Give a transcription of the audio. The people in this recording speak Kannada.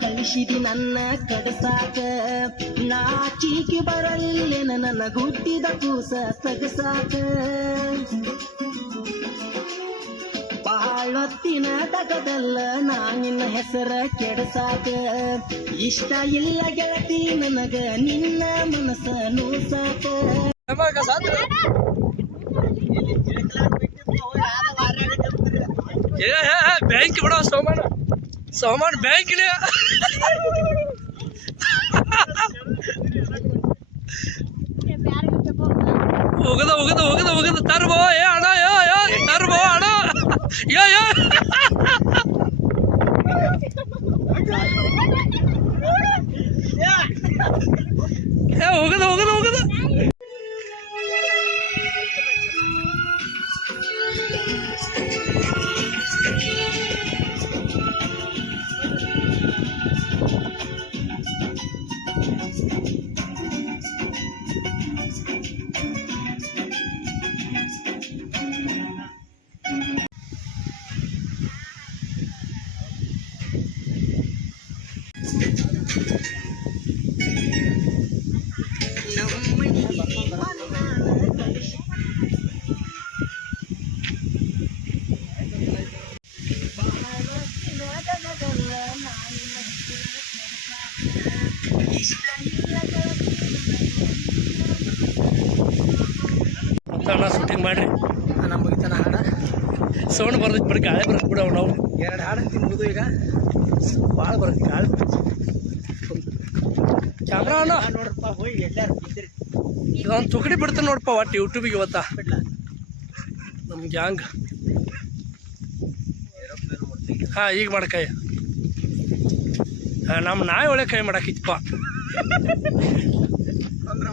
ಕಳಿಸಿದಿ ನನ್ನ ಕಡಸಾಕ ನಾಚಿಕೆ ಬರಲ್ಲೇನ ನನ್ನ ಹುಟ್ಟಿದ ಕೂಸ ಸಗಸಾಕ ಬಾಳೊತ್ತಿನ ತಗದಲ್ಲ ನಾ ನಿನ್ನ ಹೆಸರ ಕೆಡಸಾಕ ಇಷ್ಟ ಇಲ್ಲ ಗೆಳತಿ ನನಗ ನಿನ್ನ ಮನಸ್ಸ ನೂಸಾಕ बैंक बड़ा सोमान सोमान बैंक ने ಹೋಗದ ಹೋಗದ ಹೋಗದ ಹೋಗದ ತರ್ಬೋ ಏ ಅಣ್ಣ ಯೋ ತರ್ಬೋ ಅಣ್ಣ ಯೋ ಹೋಗದ ಹೋಗದ ಹೋಗದ ಶೂಟಿಂಗ್ ಮಾಡ್ರಿ ನಮ್ಮ ಮುಗಿತಾನ ಹಾಡ ಸೌಂಡ್ ಬರ್ತೈತಿ ಬರೀ ಗಾಳಿ ಬರ್ತೈತಿ ಬಿಡವ್ ನಾವು 2 ಹಾಡು ಮುಗಿದು ಈಗ ಭಾಳ ಬರ್ತೈತಿ ಗಾಳಿ ಕ್ಯಾಮ್ರಾ ಅಣ್ಣ ನೋಡ್ರಪ್ಪ ಹೋಗಿ ಎಲ್ಲಾರು ಇದೊಂದು ತುಕಡಿ ಬಿಡ್ತಾನೆ ನೋಡಪ್ಪ ಒಟ್ಟು ಯೂಟ್ಯೂಬಿಗೆ ಇವತ್ತ ನಮ್ಮ ಗ್ಯಾಂಗ್ ಹಾಂ ಈಗ ಮಾಡಕಾಯ ಹಾಂ ನಮ್ಮ ನಾಯಿ ಒಳ್ಳೆ ಕೈ ಮಾಡಾಕಿತ್ತಪ್ಪ ಅಂದ್ರೆ